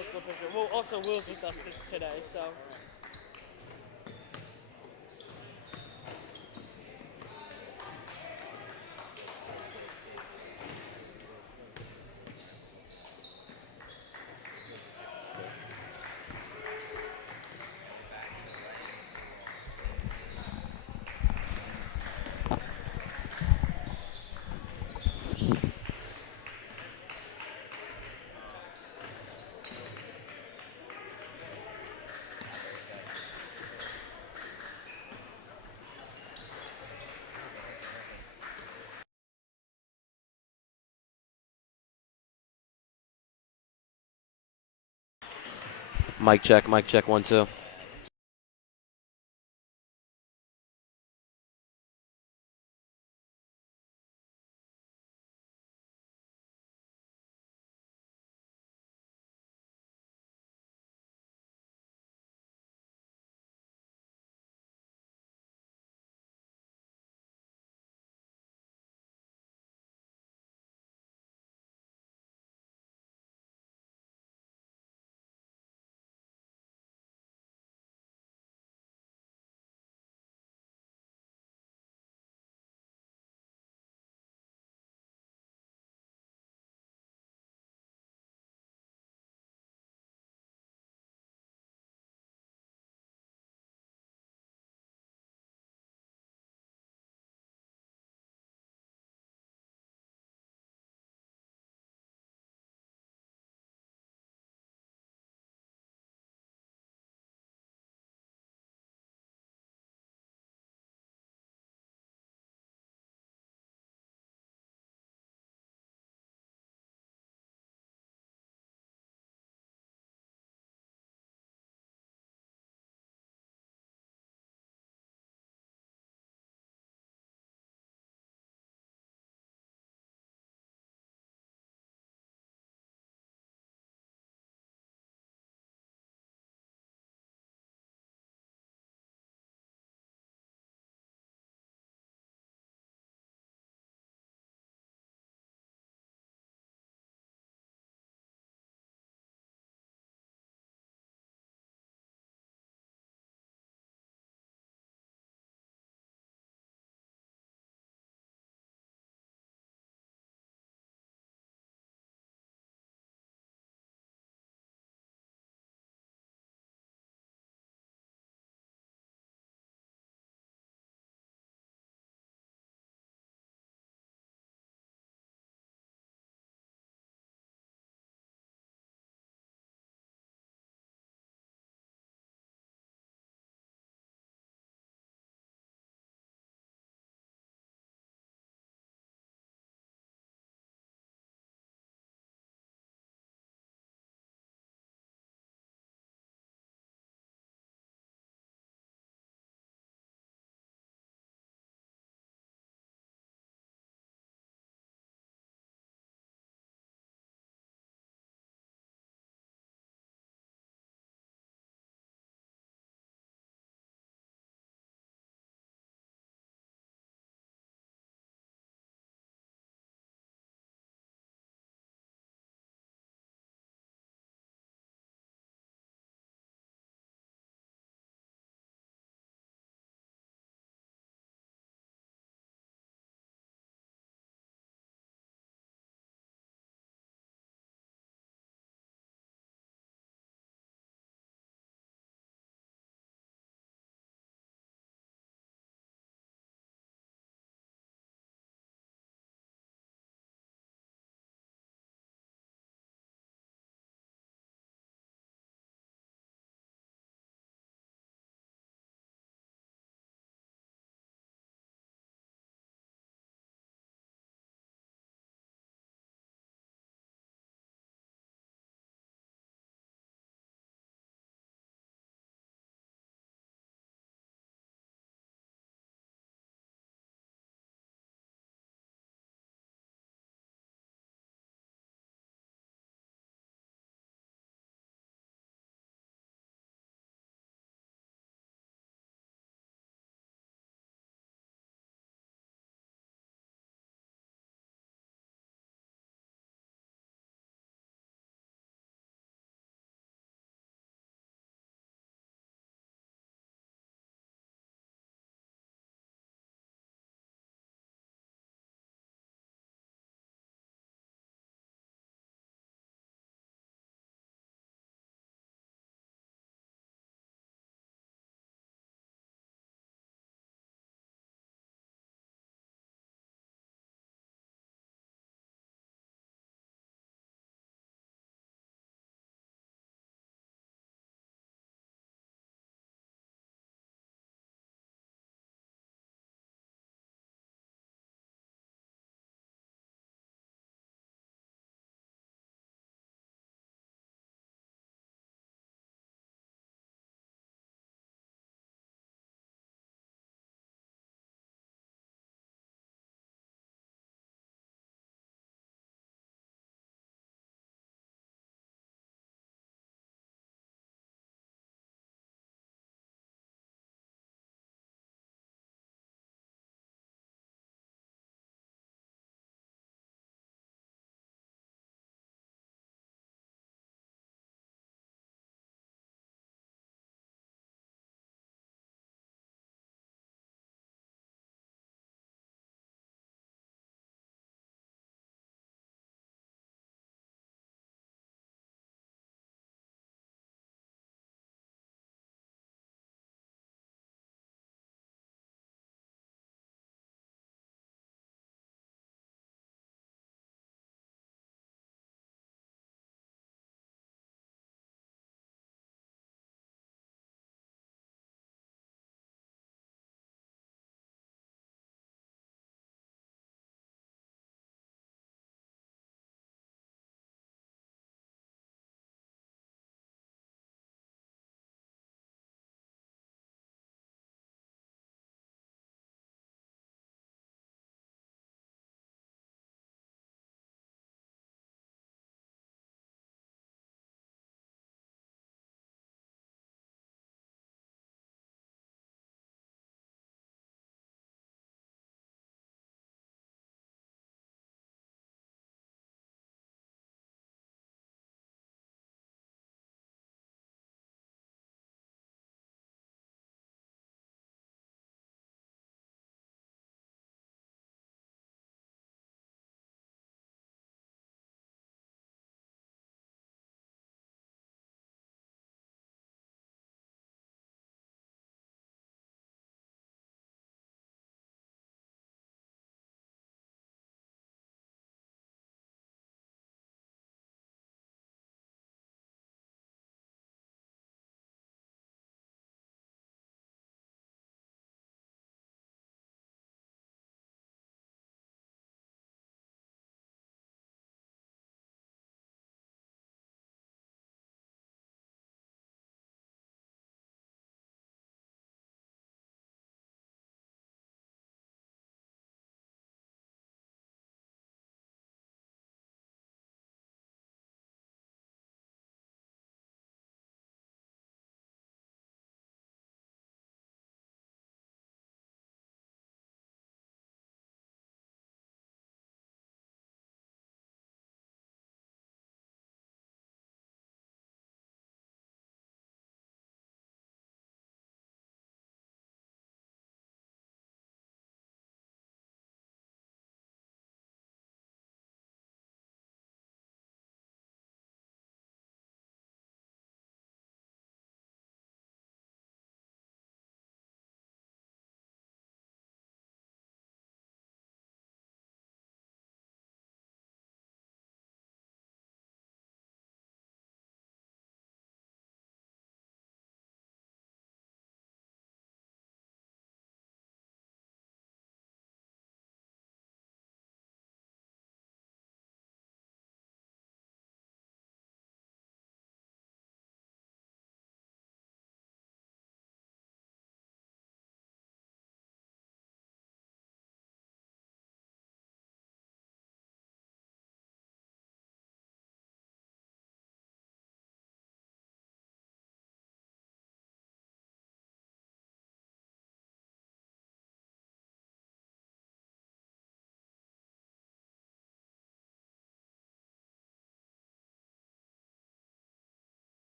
Nice little picture. Well, also Will's with us today, so. Mic check, 1, 2.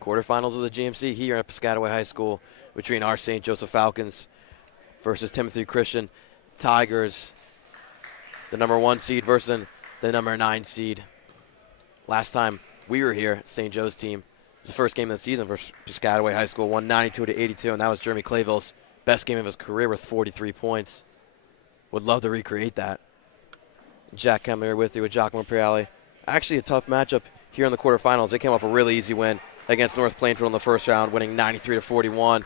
Quarterfinals of the GMC here at Piscataway High School between our St. Joseph Falcons versus Timothy Christian Tigers, the number 1 seed versus the number 9 seed. Last time we were here, St. Joe's team, it was the first game of the season for Piscataway High School, won 92-82, and that was Jeremy Clayville's best game of his career with 43 points. Would love to recreate that. Jack Kemmer here with you with Giacomo Priali. Actually a tough matchup here in the quarterfinals. They came off a really easy win against North Plainfield in the first round, winning 93-41.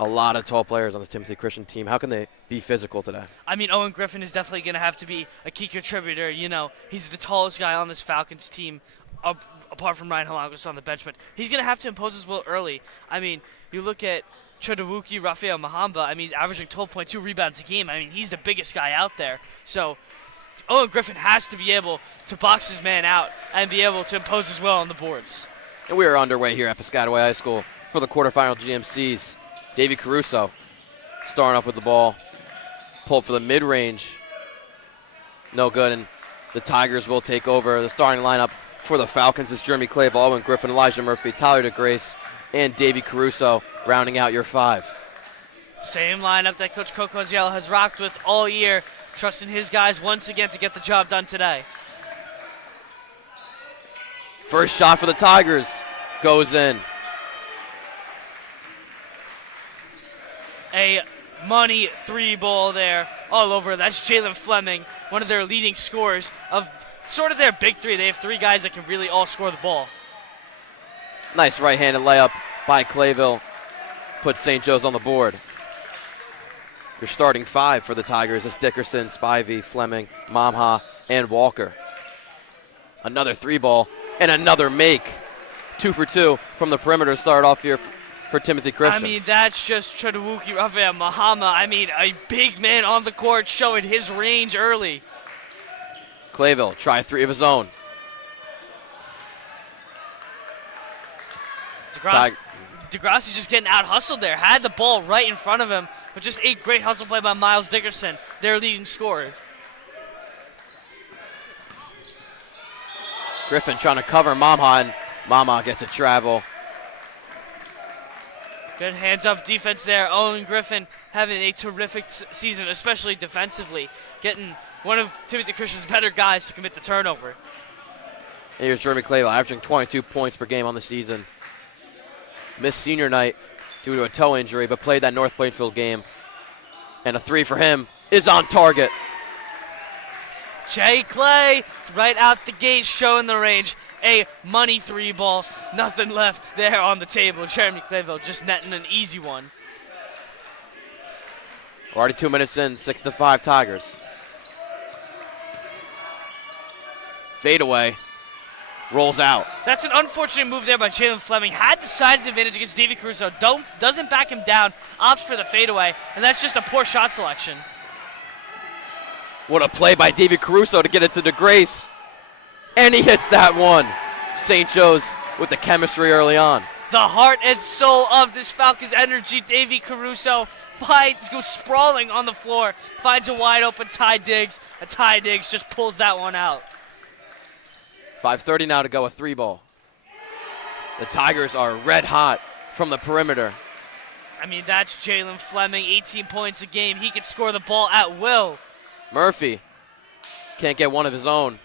A lot of tall players on this Timothy Christian team. How can they be physical today? I mean, Owen Griffin is definitely going to have to be a key contributor. You know, he's the tallest guy on this Falcons team, apart from Ryan Halagos on the bench, but he's going to have to impose his will early. I mean, you look at Chodawuki Rafael Mahamba. I mean, he's averaging 12.2 rebounds a game. I mean, he's the biggest guy out there. So Owen Griffin has to be able to box his man out and be able to impose his will on the boards. And we are underway here at Piscataway High School for the quarterfinal GMCs. Davey Caruso starting off with the ball. Pulled for the mid-range. No good, and the Tigers will take over. The starting lineup for the Falcons is Jeremy Clavel, Owen Griffin, Elijah Murphy, Tyler DeGrace, and Davey Caruso rounding out your 5. Same lineup that Coach Cocoziello has rocked with all year, trusting his guys once again to get the job done today. First shot for the Tigers goes in. A money 3-ball there all over. That's Jalen Fleming, one of their leading scorers of sort of their big 3. They have 3 guys that can really all score the ball. Nice right-handed layup by Clayville. Puts St. Joe's on the board. Your starting 5 for the Tigers is Dickerson, Spivey, Fleming, Mamha, and Walker. Another 3-ball and another make. 2 for 2 from the perimeter start off here for Timothy Christian. I mean, that's just Chodawuki Rafael Mahama. I mean, a big man on the court showing his range early. Clayville try 3 of his own. DeGrassi just getting out-hustled there. Had the ball right in front of him, but just a great hustle play by Miles Dickerson, their leading scorer. Griffin trying to cover Mamha, and Mamha gets a travel. Good hands-up defense there. Owen Griffin having a terrific season, especially defensively, getting one of Timothy Christian's better guys to commit the turnover. Here's Jeremy Clayville averaging 22 points per game on the season. Missed senior night due to a toe injury, but played that North Plainfield game. And a 3 for him is on target. Jay Clay right out the gate showing the range. A money 3-ball. Nothing left there on the table. Jeremy Clayville just netting an easy one. Already 2 minutes in, 6-5 Tigers. Fadeaway. Rolls out. That's an unfortunate move there by Jalen Fleming. Had the size advantage against Davey Caruso. Doesn't back him down. Opts for the fadeaway. And that's just a poor shot selection. What a play by Davey Caruso to get it to DeGrace. And he hits that one. St. Joe's with the chemistry early on. The heart and soul of this Falcons energy, Davey Caruso goes sprawling on the floor, finds a wide open Ty Diggs. And Ty Diggs just pulls that one out. 5:30 now to go, a 3-ball. The Tigers are red hot from the perimeter. I mean, that's Jalen Fleming, 18 points a game. He can score the ball at will. Murphy can't get one of his own.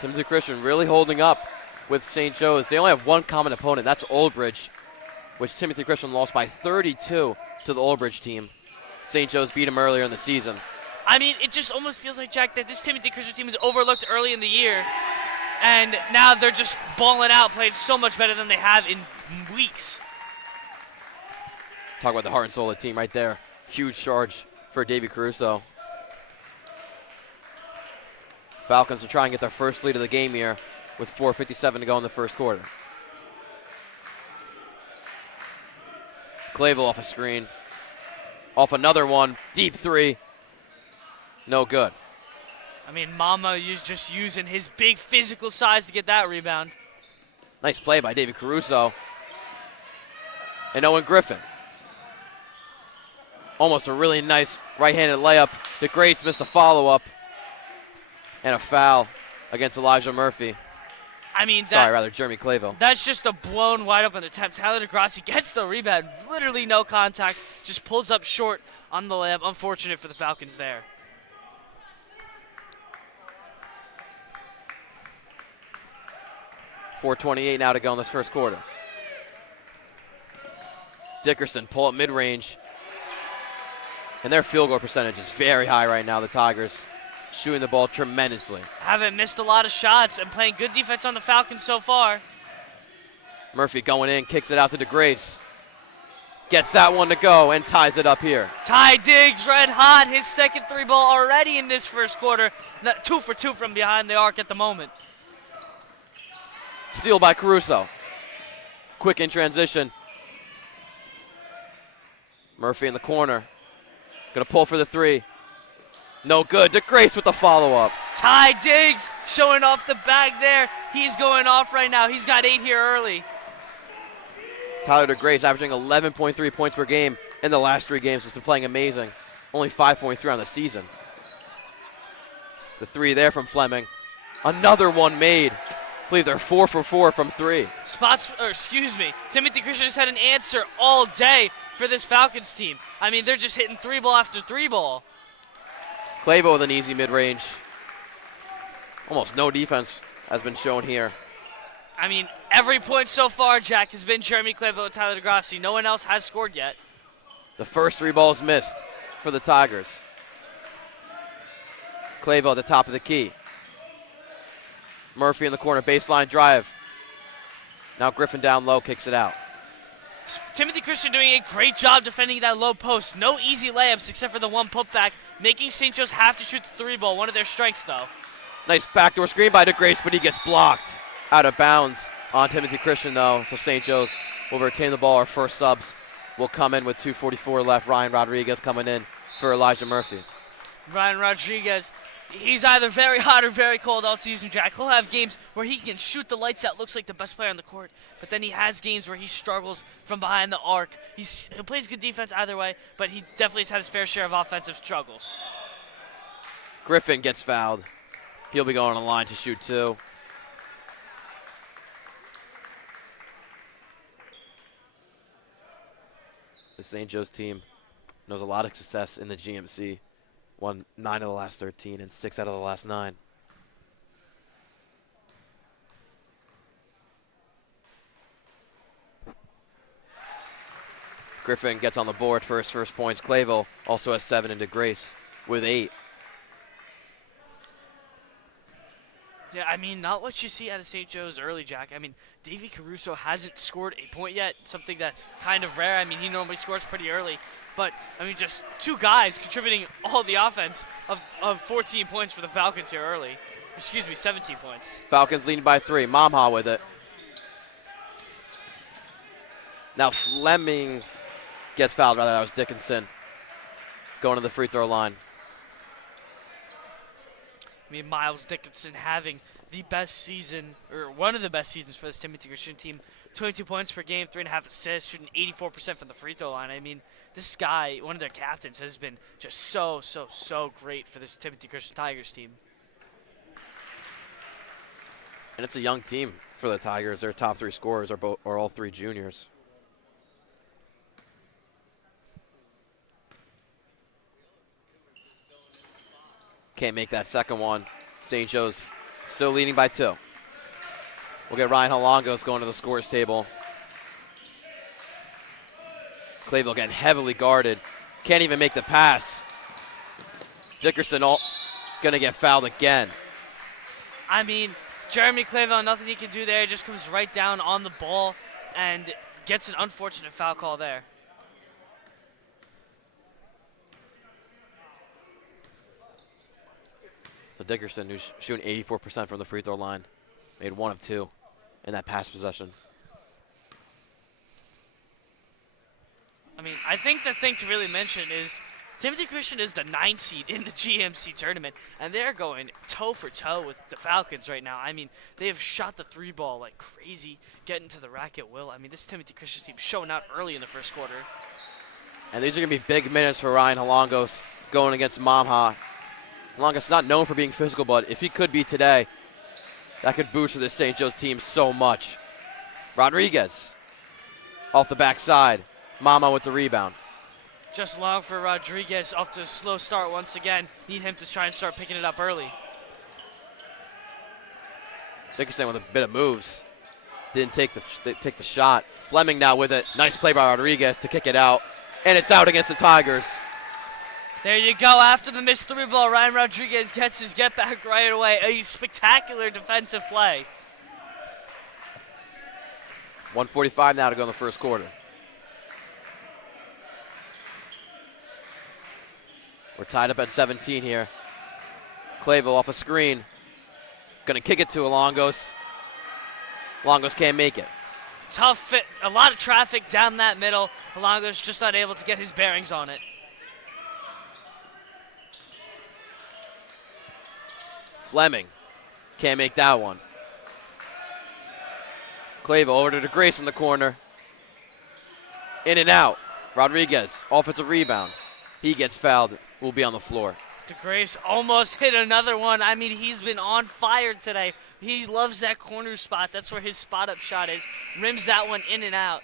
Timothy Christian really holding up with St. Joe's. They only have one common opponent. That's Old Bridge, which Timothy Christian lost by 32 to the Old Bridge team. St. Joe's beat him earlier in the season. I mean, it just almost feels like, Jack, that this Timothy Christian team was overlooked early in the year, and now they're just balling out, playing so much better than they have in weeks. Talk about the heart and soul of the team right there. Huge charge for Davey Caruso. Falcons will try and get their first lead of the game here with 4:57 to go in the first quarter. Clayville off a screen. Off another one. Deep 3. No good. I mean, Mama is just using his big physical size to get that rebound. Nice play by Davey Caruso. And Owen Griffin. Almost a really nice right-handed layup. DeGrace missed a follow-up. And a foul against Elijah Murphy. I mean, Jeremy Clavo. that's just a blown wide open attempt. Tyler DeGrassi gets the rebound, literally no contact, just pulls up short on the layup. Unfortunate for the Falcons there. .428 now to go in this first quarter. Dickerson pull up mid-range. And their field goal percentage is very high right now, the Tigers. Shooting the ball tremendously. Haven't missed a lot of shots and playing good defense on the Falcons so far. Murphy going in, kicks it out to DeGrace. Gets that one to go and ties it up here. Ty Diggs red hot, his second three ball already in this first quarter. 2 for 2 from behind the arc at the moment. Steal by Caruso. Quick in transition. Murphy in the corner. Gonna pull for the three. No good. DeGrace with the follow-up. Ty Diggs showing off the bag there. He's going off right now. He's got 8 here early. Tyler DeGrace averaging 11.3 points per game in the last 3 games. He's been playing amazing. Only 5.3 on the season. The three there from Fleming. Another one made. I believe they're 4 for 4 from 3. Timothy Christian has had an answer all day for this Falcons team. I mean, they're just hitting 3-ball after 3-ball. Clavo with an easy mid-range. Almost no defense has been shown here. I mean, every point so far, Jack, has been Jeremy Clavo and Tyler DeGrassi. No one else has scored yet. The first 3 balls missed for the Tigers. Clavo at the top of the key. Murphy in the corner, baseline drive. Now Griffin down low, kicks it out. Timothy Christian doing a great job defending that low post. No easy layups except for the one putback, making St. Joe's have to shoot the 3-ball, one of their strengths, though. Nice backdoor screen by DeGrace, but he gets blocked out of bounds on Timothy Christian, though. So St. Joe's will retain the ball. Our first subs will come in with 2:44 left. Ryan Rodriguez coming in for Elijah Murphy. Ryan Rodriguez, he's either very hot or very cold all season, Jack. He'll have games where he can shoot the lights out, looks like the best player on the court, but then he has games where he struggles from behind the arc. He plays good defense either way, but he definitely has had his fair share of offensive struggles. Griffin gets fouled. He'll be going on the line to shoot 2. The St. Joe's team knows a lot of success in the GMC. Won 9 of the last 13 and 6 out of the last 9. Griffin gets on the board for his first points. Clavo also has 7 and DeGrace with 8. Yeah, I mean, not what you see out of St. Joe's early, Jack. I mean, Davey Caruso hasn't scored a point yet, something that's kind of rare. I mean, he normally scores pretty early. But, I mean, just 2 guys contributing all the offense of 14 points for the Falcons here early. 17 points. Falcons leading by 3. Momha with it. Now Fleming gets fouled. Rather, that was Dickinson going to the free throw line. I mean, Miles Dickinson having the best season, or one of the best seasons for this Timothy Christian team. 22 points per game, 3.5 assists, shooting 84% from the free throw line. I mean, this guy, one of their captains, has been just so great for this Timothy Christian Tigers team. And it's a young team for the Tigers. Their top 3 scorers are all 3 juniors. Can't make that second one. St. Joe's still leading by 2. We'll get Ryan Holongos going to the scores table. Clavel getting heavily guarded. Can't even make the pass. Dickerson gonna get fouled again. I mean, Jeremy Clavel, nothing he can do there. He just comes right down on the ball and gets an unfortunate foul call there. So Dickerson, who's shooting 84% from the free throw line, made 1 of 2 in that pass possession. I mean, I think the thing to really mention is Timothy Christian is the 9 seed in the GMC tournament, and they're going toe for toe with the Falcons right now. I mean, they have shot the 3-ball like crazy, getting to the rack at will. I mean, this Timothy Christian team showing out early in the first quarter. And these are going to be big minutes for Ryan Holongos going against Momha. Holongos not known for being physical, but if he could be today, That could boost for this St. Joe's team so much. Rodriguez off the backside. Mama with the rebound. Just long for Rodriguez, off to a slow start once again. Need him to try and start picking it up early. Dickerson with a bit of moves. Didn't take the shot. Fleming now with it. Nice play by Rodriguez to kick it out. And it's out against the Tigers. There you go. After the missed 3 ball, Ryan Rodriguez gets his get back right away. A spectacular defensive play. 1:45 now to go in the first quarter. We're tied up at 17 here. Clavel off a screen. Gonna kick it to Alongos. Alongos can't make it. Tough fit. A lot of traffic down that middle. Alongos just not able to get his bearings on it. Fleming can't make that one. Clavel over to DeGrace in the corner. In and out. Rodriguez, offensive rebound. He gets fouled. Will be on the floor. DeGrace almost hit another one. I mean, he's been on fire today. He loves that corner spot. That's where his spot-up shot is. Rims that one in and out.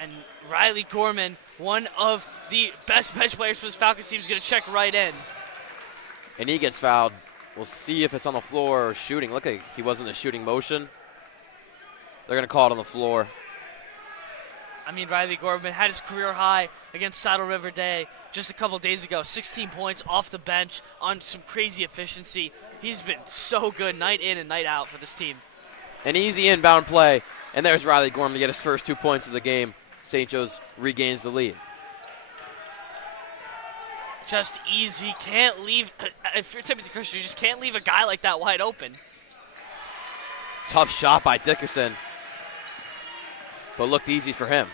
And Riley Gorman, one of the best bench players for this Falcons team, is going to check right in. And he gets fouled. We'll see if it's on the floor or shooting. Look, like he wasn't in a shooting motion. They're going to call it on the floor. I mean, Riley Gorman had his career high against Saddle River Day just a couple days ago. 16 points off the bench on some crazy efficiency. He's been so good night in and night out for this team. An easy inbound play. And there's Riley Gorman to get his first 2 points of the game. St. Joe's regains the lead. Just easy. Can't leave. If you're Timothy Christian, you just can't leave a guy like that wide open. Tough shot by Dickerson. But looked easy for him.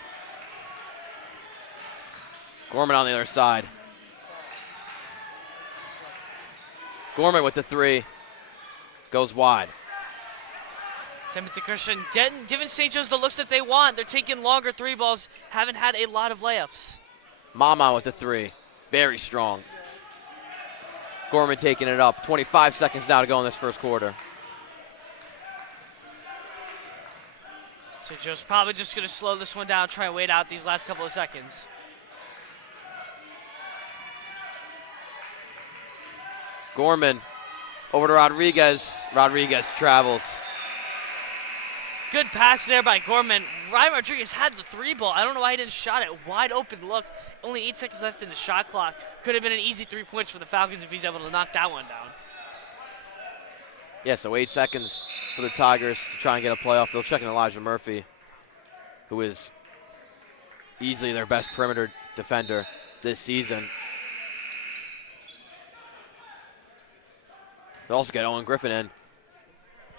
Gorman on the other side. Gorman with the 3. Goes wide. Timothy Christian giving St. Joe's the looks that they want. They're taking longer 3 balls. Haven't had a lot of layups. Mama with the 3. Very strong. Gorman taking it up. 25 seconds now to go in this first quarter. St. Joe's probably just going to slow this one down, try and wait out these last couple of seconds. Gorman over to Rodriguez. Rodriguez travels. Good pass there by Gorman. Ryan Rodriguez had the 3 ball. I don't know why he didn't shot it. Wide open look. Only 8 seconds left in the shot clock. Could have been an easy 3 points for the Falcons if he's able to knock that one down. Yeah, so 8 seconds for the Tigers to try and get a playoff. They'll check in Elijah Murphy, who is easily their best perimeter defender this season. They'll also get Owen Griffin in.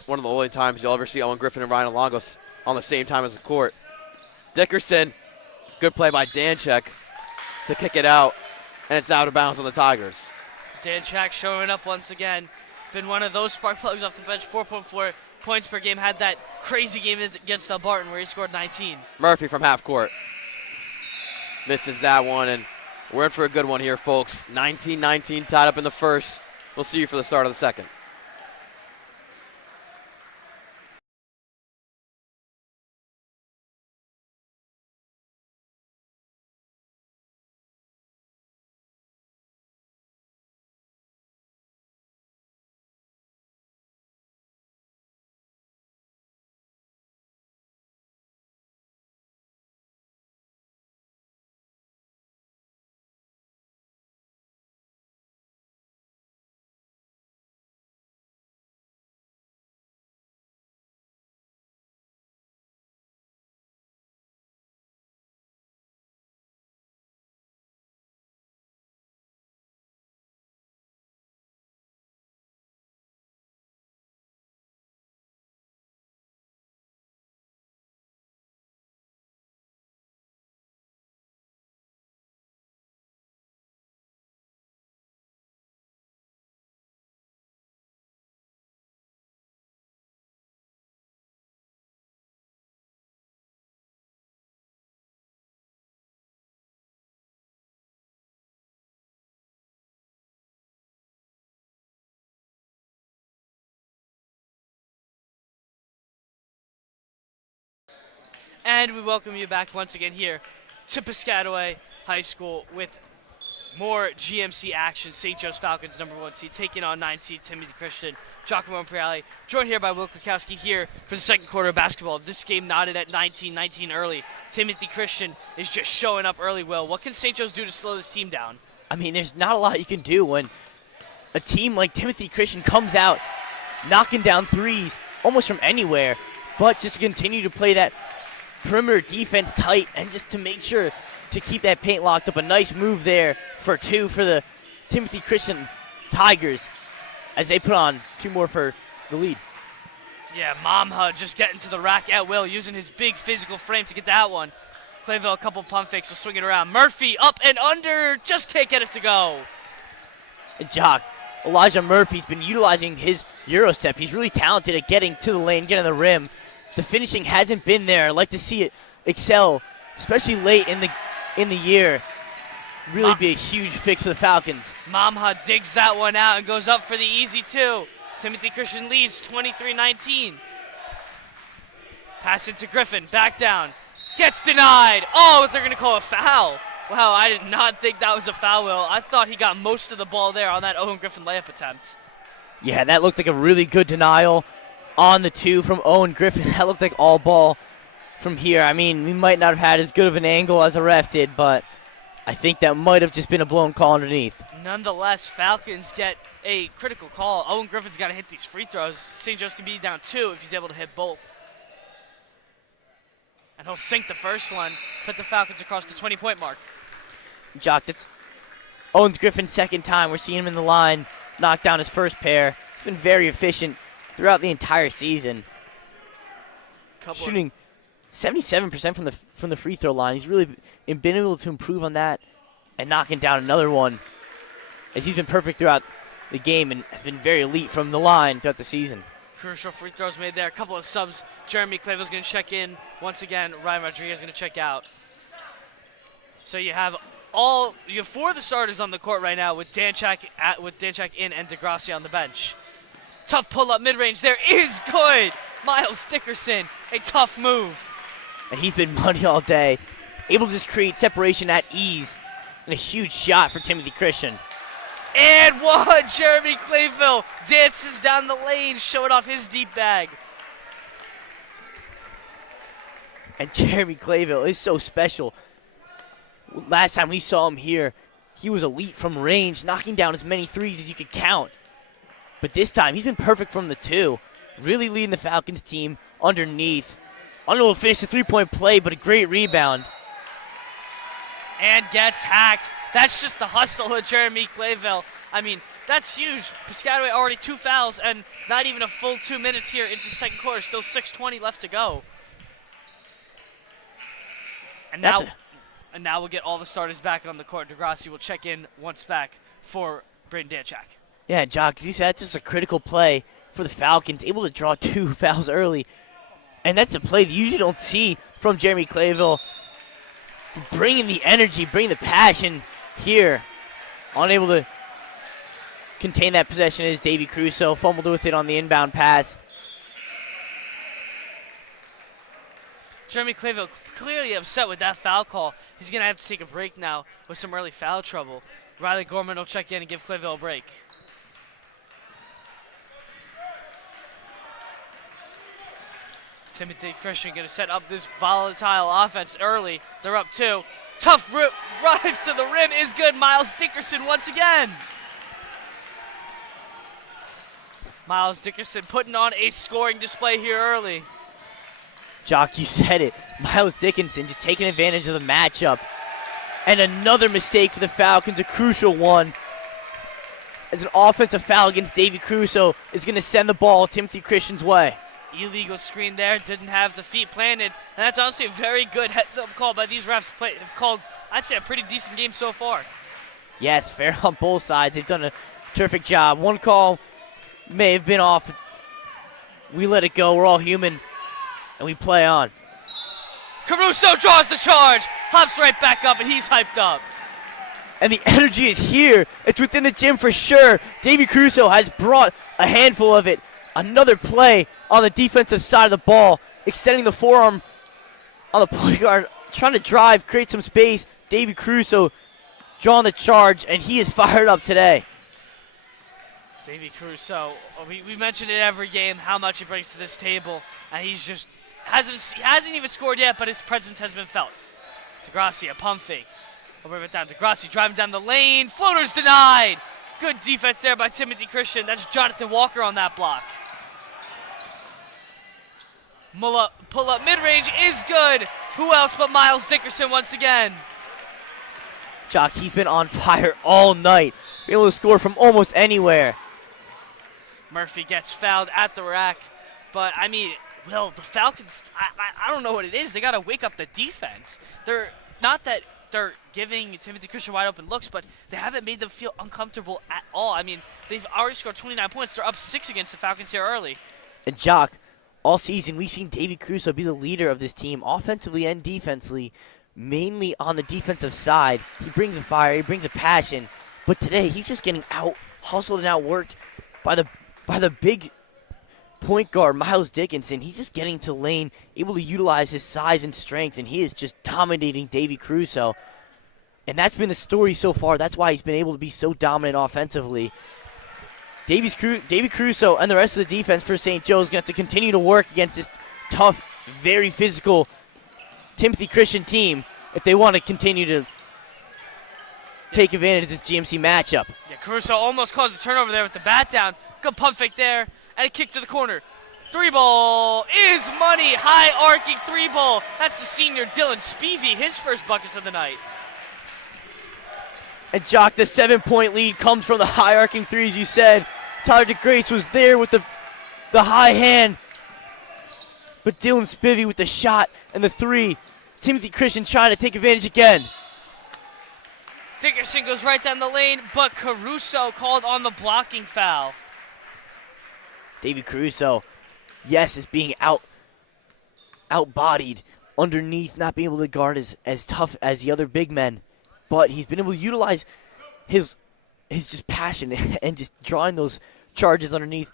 One of the only times you'll ever see Owen Griffin and Ryan Alongos on the same time as the court. Dickerson, good play by Danchek to kick it out, and it's out of bounds on the Tigers. Danchak showing up once again. Been one of those spark plugs off the bench. 4.4 points per game. Had that crazy game against Barton where he scored 19. Murphy from half court. Misses that one, and we're in for a good one here, folks. 19-19 tied up in the first. We'll see you for the start of the second. And we welcome you back once again here to Piscataway High School with more GMC action. St. Joe's Falcons, number 1 seed, taking on 9 seed Timothy Christian. Giacomo Imperiale, joined here by Will Kukowski here for the second quarter of basketball. This game knotted at 19-19 early. Timothy Christian is just showing up early, Will. What can St. Joe's do to slow this team down? I mean, there's not a lot you can do when a team like Timothy Christian comes out knocking down threes almost from anywhere, but just continue to play that perimeter defense tight and just to make sure to keep that paint locked up. A nice move there for 2 for the Timothy Christian Tigers as they put on 2 more for the lead. Yeah, Momha just getting to the rack at will, using his big physical frame to get that one. Clayville, a couple pump fakes, will swing it around. Murphy up and under, just can't get it to go. And Jock, Elijah Murphy's been utilizing his Euro step. He's really talented at getting to the lane, getting the rim. The finishing hasn't been there. I'd like to see it excel, especially late in the year. Really be a huge fix for the Falcons. Momha digs that one out and goes up for the easy 2. Timothy Christian leads 23-19. Pass it to Griffin, back down. Gets denied. Oh, they're going to call a foul. Wow, I did not think that was a foul, Will. I thought he got most of the ball there on that Owen Griffin layup attempt. Yeah, that looked like a really good denial on the 2 from Owen Griffin. That looked like all ball from here. I mean, we might not have had as good of an angle as the ref did, but I think that might have just been a blown call underneath. Nonetheless, Falcons get a critical call. Owen Griffin's got to hit these free throws. St. Joe's can be down 2 if he's able to hit both. And he'll sink the first one, put the Falcons across the 20-point mark. Jock, that's Owen Griffin's second time. We're seeing him in the line, knock down his first pair. He's been very efficient throughout the entire season. Shooting 77% from the free throw line. He's really been able to improve on that and knocking down another one, as he's been perfect throughout the game and has been very elite from the line throughout the season. Crucial free throws made there. A couple of subs. Jeremy Clayville's going to check in once again. Ryan Rodriguez going to check out. So you have 4 of the starters on the court right now with Danchak in and DeGrassi on the bench. Tough pull-up mid-range there is good. Miles Dickerson, a tough move. And he's been money all day, able to just create separation at ease, and a huge shot for Timothy Christian. And one, Jeremy Clayville dances down the lane, showing off his deep bag. And Jeremy Clayville is so special. Last time we saw him here, he was elite from range, knocking down as many threes as you could count. But this time, he's been perfect from the 2, really leading the Falcons team underneath. Unable to finish the 3-point play, but a great rebound. And gets hacked. That's just the hustle of Jeremy Clayville. I mean, that's huge. Piscataway already 2 fouls and not even a full 2 minutes here into the second quarter. Still 6:20 left to go. And now we'll get all the starters back on the court. DeGrassi will check in once back for Braden Danchak. Yeah, Jock, as you said, that's just a critical play for the Falcons, able to draw 2 fouls early. And that's a play that you usually don't see from Jeremy Clayville. Bringing the energy, bringing the passion here. Unable to contain that possession is Davey Crusoe. Fumbled with it on the inbound pass. Jeremy Clayville clearly upset with that foul call. He's going to have to take a break now with some early foul trouble. Riley Gorman will check in and give Clayville a break. Timothy Christian going to set up this volatile offense early. They're up 2. Tough drive to the rim is good. Miles Dickerson once again. Miles Dickerson putting on a scoring display here early. Jock, you said it. Miles Dickinson just taking advantage of the matchup. And another mistake for the Falcons, a crucial one. As an offensive foul against Davey Crusoe is going to send the ball Timothy Christian's way. Illegal screen there, didn't have the feet planted. And that's honestly a very good heads-up call by these refs. Have called, I'd say, a pretty decent game so far. Yes, fair on both sides. They've done a terrific job. One call may have been off. We let it go. We're all human, and we play on. Caruso draws the charge, hops right back up, and he's hyped up. And the energy is here. It's within the gym for sure. Davey Crusoe has brought a handful of it. Another play on the defensive side of the ball, extending the forearm on the point guard, trying to drive, create some space. Davey Caruso drawing the charge, and he is fired up today. Davey Caruso, we mentioned it every game how much he brings to this table, and he hasn't even scored yet, but his presence has been felt. Degrassi, a pump fake. I'll bring it down. Degrassi driving down the lane. Floater's denied. Good defense there by Timothy Christian. That's Jonathan Walker on that block. Pull up mid-range is good. Who else but Miles Dickerson once again? Jock, he's been on fire all night. Being able to score from almost anywhere. Murphy gets fouled at the rack. But, I mean, well, the Falcons, I don't know what it is. They got to wake up the defense. They're not that they're giving Timothy Christian wide open looks, but they haven't made them feel uncomfortable at all. I mean, they've already scored 29 points. They're up 6 against the Falcons here early. And Jock, all season we've seen Davey Caruso be the leader of this team, offensively and defensively, mainly on the defensive side. He brings a fire, he brings a passion, but today he's just getting out-hustled and outworked by the big point guard, Miles Dickinson. He's just getting to lane, able to utilize his size and strength, and he is just dominating Davey Caruso. And that's been the story so far. That's why he's been able to be so dominant offensively. Davey Caruso and the rest of the defense for St. Joe's going to have to continue to work against this tough, very physical Timothy Christian team if they want to continue to take advantage of this GMC matchup. Yeah, Caruso almost caused a turnover there with the bat down. Good pump fake there, and a kick to the corner. 3-ball is money. High arcing 3-ball. That's the senior Dylan Spivey, his first buckets of the night. And Jock, the 7-point lead comes from the high arcing threes, you said. Tyler DeGrace was there with the high hand. But Dylan Spivey with the shot and the three. Timothy Christian trying to take advantage again. Dickerson goes right down the lane, but Caruso called on the blocking foul. Davey Caruso, yes, is being outbodied underneath, not being able to guard as tough as the other big men. But he's been able to utilize his just passion and just drawing those charges underneath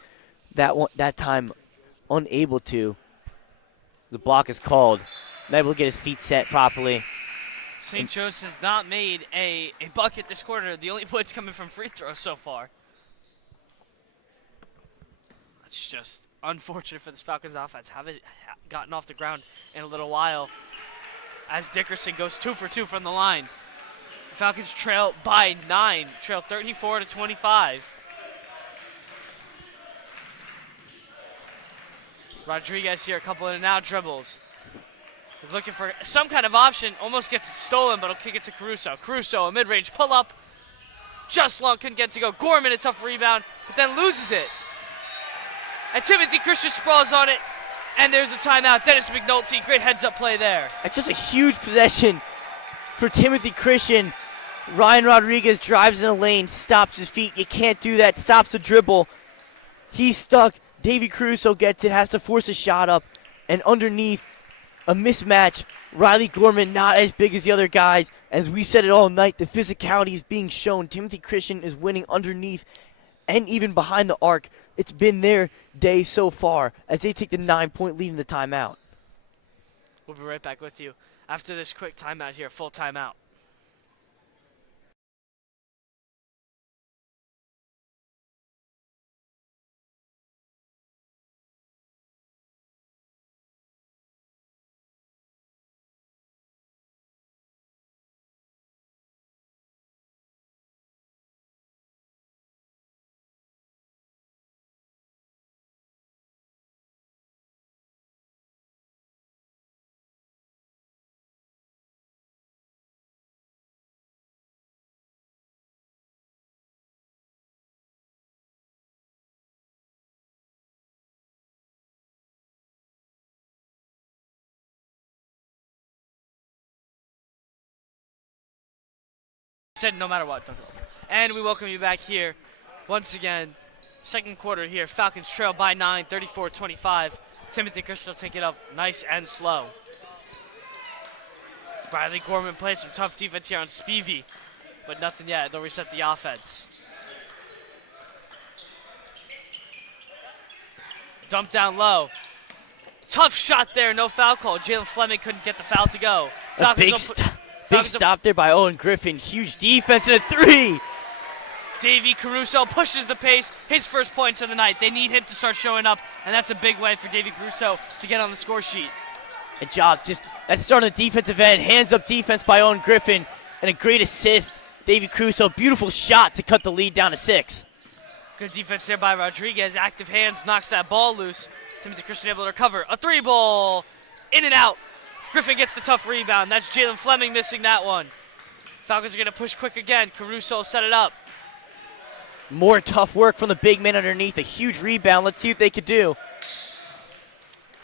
that time unable to. The block is called. Not able to get his feet set properly. St. Joe's has not made a bucket this quarter. The only points coming from free throws so far. That's just unfortunate for this Falcons offense. Haven't gotten off the ground in a little while as Dickerson goes 2 for 2 from the line. The Falcons trail by 9, trail 34-25. Rodriguez here, a couple in and out dribbles. He's looking for some kind of option, almost gets it stolen, but he'll kick it to Caruso. Caruso, a mid-range pull-up. Just long, couldn't get it to go. Gorman, a tough rebound, but then loses it. And Timothy Christian sprawls on it, and there's a timeout. Dennis McNulty, great heads-up play there. It's just a huge possession for Timothy Christian. Ryan Rodriguez drives in the lane, stops his feet. You can't do that. Stops the dribble. He's stuck. Davey Caruso gets it, has to force a shot up, and underneath, a mismatch. Riley Gorman not as big as the other guys. As we said it all night, the physicality is being shown. Timothy Christian is winning underneath and even behind the arc. It's been their day so far as they take the 9-point lead in the timeout. We'll be right back with you after this quick timeout here, full timeout. Said no matter what. And we welcome you back here once again. Second quarter here. Falcons trail by 9, 34-25. Timothy Christian will take it up nice and slow. Riley Gorman played some tough defense here on Spivey, but nothing yet. They'll reset the offense. Dump down low. Tough shot there, no foul call. Jalen Fleming couldn't get the foul to go. A big stop there by Owen Griffin. Huge defense and a three. Davey Caruso pushes the pace, his first points of the night. They need him to start showing up, and that's a big way for Davey Caruso to get on the score sheet. And Jock, just that's starting the defensive end. Hands up defense by Owen Griffin, and a great assist. Davey Caruso, beautiful shot to cut the lead down to 6. Good defense there by Rodriguez. Active hands, knocks that ball loose. Timothy Christian able to recover. A 3-ball, in and out. Griffin gets the tough rebound. That's Jalen Fleming missing that one. Falcons are going to push quick again. Caruso will set it up. More tough work from the big man underneath. A huge rebound. Let's see what they could do.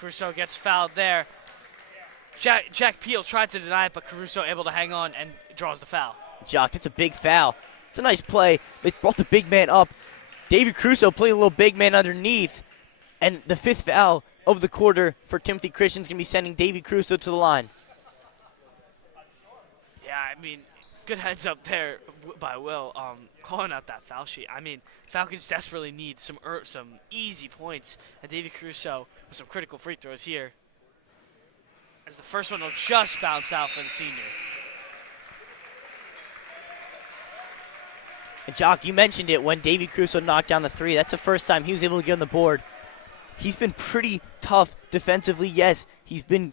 Caruso gets fouled there. Jack Peel tried to deny it, but Caruso able to hang on and draws the foul. Jock, that's a big foul. It's a nice play. They brought the big man up. David Caruso playing a little big man underneath. And the 5th foul of the quarter for Timothy Christian is going to be sending David Caruso to the line. Yeah, I mean, good heads up there by Will, calling out that foul sheet. I mean, Falcons desperately need some easy points, and David Caruso with some critical free throws here. As the first one will just bounce out for the senior. And Jock, you mentioned it when David Caruso knocked down the 3. That's the first time he was able to get on the board. He's been pretty tough defensively. Yes, he's been,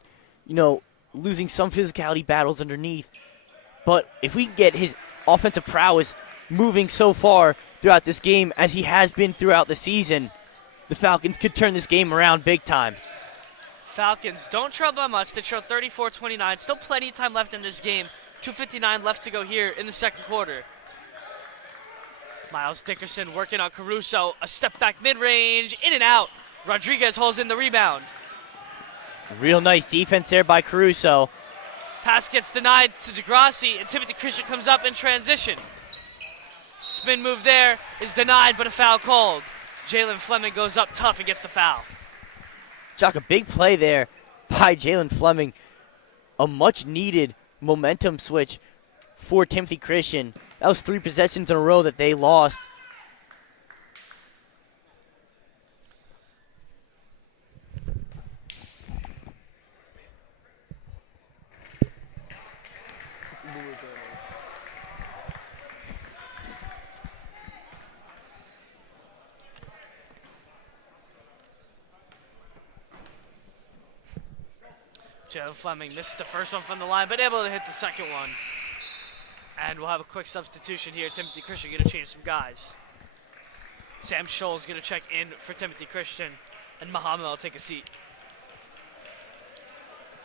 losing some physicality battles underneath. But if we can get his offensive prowess moving so far throughout this game as he has been throughout the season, the Falcons could turn this game around big time. Falcons don't trail by much. They trail 34-29. Still plenty of time left in this game. 2:59 left to go here in the second quarter. Miles Dickerson working on Caruso. A step back mid-range, in and out. Rodriguez holds in the rebound. Real nice defense there by Caruso. Pass gets denied to DeGrassi, and Timothy Christian comes up in transition. Spin move there is denied, but a foul called. Jalen Fleming goes up tough and gets the foul. Jock, a big play there by Jalen Fleming. A much-needed momentum switch for Timothy Christian. That was 3 possessions in a row that they lost. Jalen Fleming missed the first one from the line, but able to hit the second one. And we'll have a quick substitution here. Timothy Christian going to change some guys. Sam Scholl's going to check in for Timothy Christian, and Muhammad will take a seat.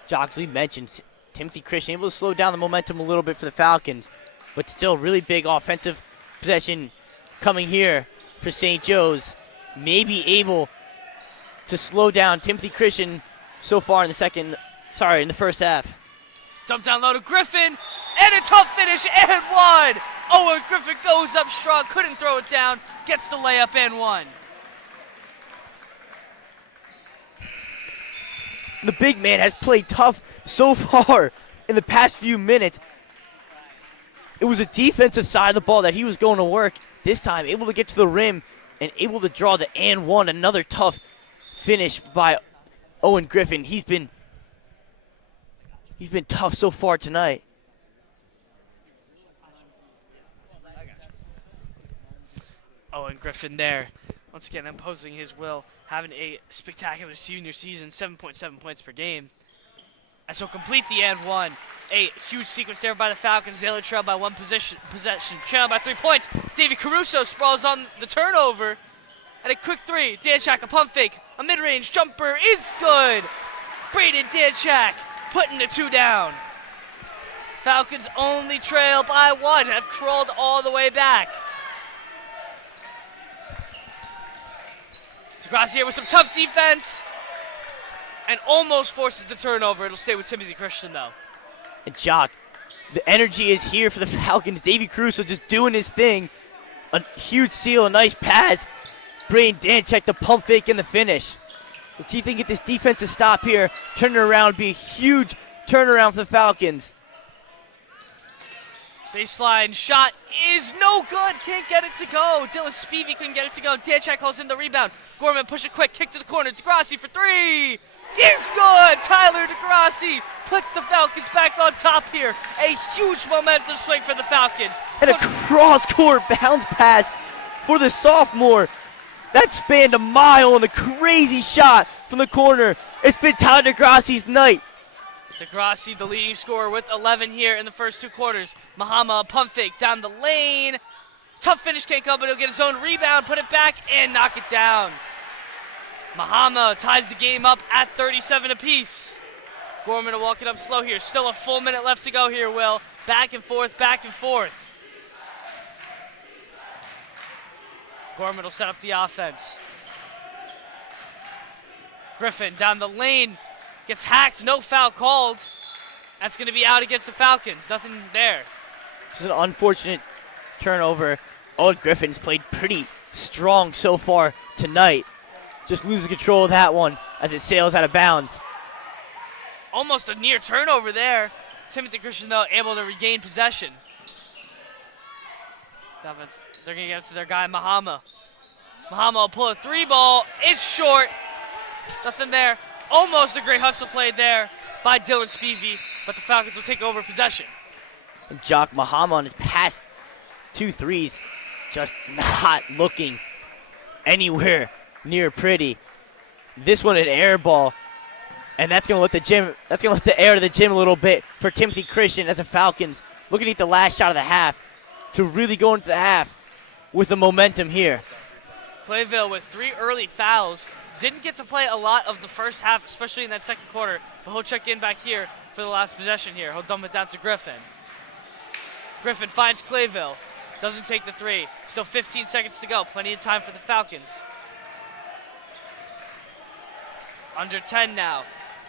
Jock, as we mentioned, Timothy Christian able to slow down the momentum a little bit for the Falcons, but still really big offensive possession coming here for St. Joe's. Maybe able to slow down Timothy Christian so far in the first half. Dump down low to Griffin, and a tough finish, and one! Owen Griffin goes up strong, couldn't throw it down, gets the layup and one. The big man has played tough so far in the past few minutes. It was a defensive side of the ball that he was going to work. This time, able to get to the rim and able to draw the and one. Another tough finish by Owen Griffin. He's been tough so far tonight. Owen Griffin there, once again imposing his will, having a spectacular senior season, 7.7 points per game. And so complete the and one. A huge sequence there by the Falcons. They only trail by one possession, trail by 3 points. David Caruso sprawls on the turnover. And a quick three. Danchak, a pump fake. A mid-range jumper is good. Braden Danchak putting the 2 down. Falcons only trail by 1, have crawled all the way back. DeGrassi with some tough defense and almost forces the turnover. It'll stay with Timothy Christian though. And Jock, the energy is here for the Falcons. Davey Caruso just doing his thing. A huge steal, a nice pass. Braden Danchak, the pump fake and the finish. Let's see if they can get this defense to stop here. Turn it around, be a huge turnaround for the Falcons. Baseline shot is no good. Can't get it to go. Dylan Spivey couldn't get it to go. Danchak calls in the rebound. Gorman push it quick. Kick to the corner. DeGrassi for 3. He's good! Tyler DeGrassi puts the Falcons back on top here. A huge momentum swing for the Falcons. And a cross-court bounce pass for the sophomore. That spanned a mile and a crazy shot from the corner. It's been Tyler DeGrassi's night. DeGrassi, the leading scorer, with 11 here in the first 2 quarters. Mahama, pump fake down the lane. Tough finish, can't come, but he'll get his own rebound, put it back, and knock it down. Mahama ties the game up at 37 apiece. Gorman will walk it up slow here. Still a full minute left to go here, Will. Back and forth, back and forth. Gorman will set up the offense. Griffin down the lane. Gets hacked, no foul called. That's going to be out against the Falcons. Nothing there. This is an unfortunate turnover. Owen Griffin's played pretty strong so far tonight. Just loses control of that one as it sails out of bounds. Almost a near turnover there. Timothy Christian, though, able to regain possession. They're going to get it to their guy, Mahama. Mahama will pull a 3 ball. It's short. Nothing there. Almost a great hustle played there by Dylan Spivey, but the Falcons will take over possession. And Jock Mahama on his past 2 threes just not looking anywhere near pretty. This one an air ball, and that's gonna let the air to the gym a little bit for Timothy Christian as the Falcons looking at the last shot of the half to really go into the half with the momentum here. Clayville with 3 early fouls. Didn't get to play a lot of the first half, especially in that second quarter, but he'll check in back here for the last possession here. He'll dump it down to Griffin. Griffin finds Clayville. Doesn't take the 3. Still 15 seconds to go. Plenty of time for the Falcons. Under 10 now.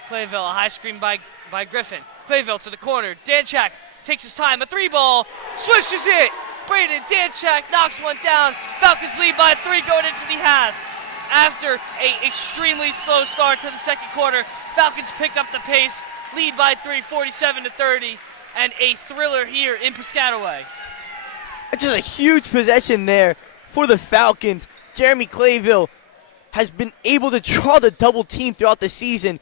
Clayville, a high screen by Griffin. Clayville to the corner. Danchak takes his time. A 3 ball. Swishes it. Braden Danchak knocks one down. Falcons lead by 3 going into the half. After an extremely slow start to the second quarter, Falcons pick up the pace, lead by 3, 47-30, and a thriller here in Piscataway. It's just a huge possession there for the Falcons. Jeremy Clayville has been able to draw the double team throughout the season.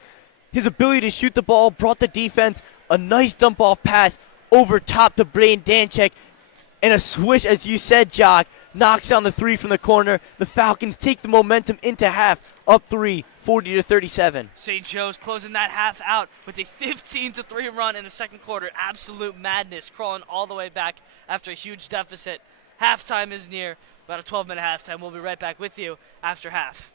His ability to shoot the ball brought the defense a nice dump off pass over top to Braden Danchek, and a swish, as you said, Jock, knocks down the 3 from the corner. The Falcons take the momentum into half, up 3, 40-37. St. Joe's closing that half out with a 15-3 run in the second quarter. Absolute madness, crawling all the way back after a huge deficit. Halftime is near, about a 12-minute halftime. We'll be right back with you after half.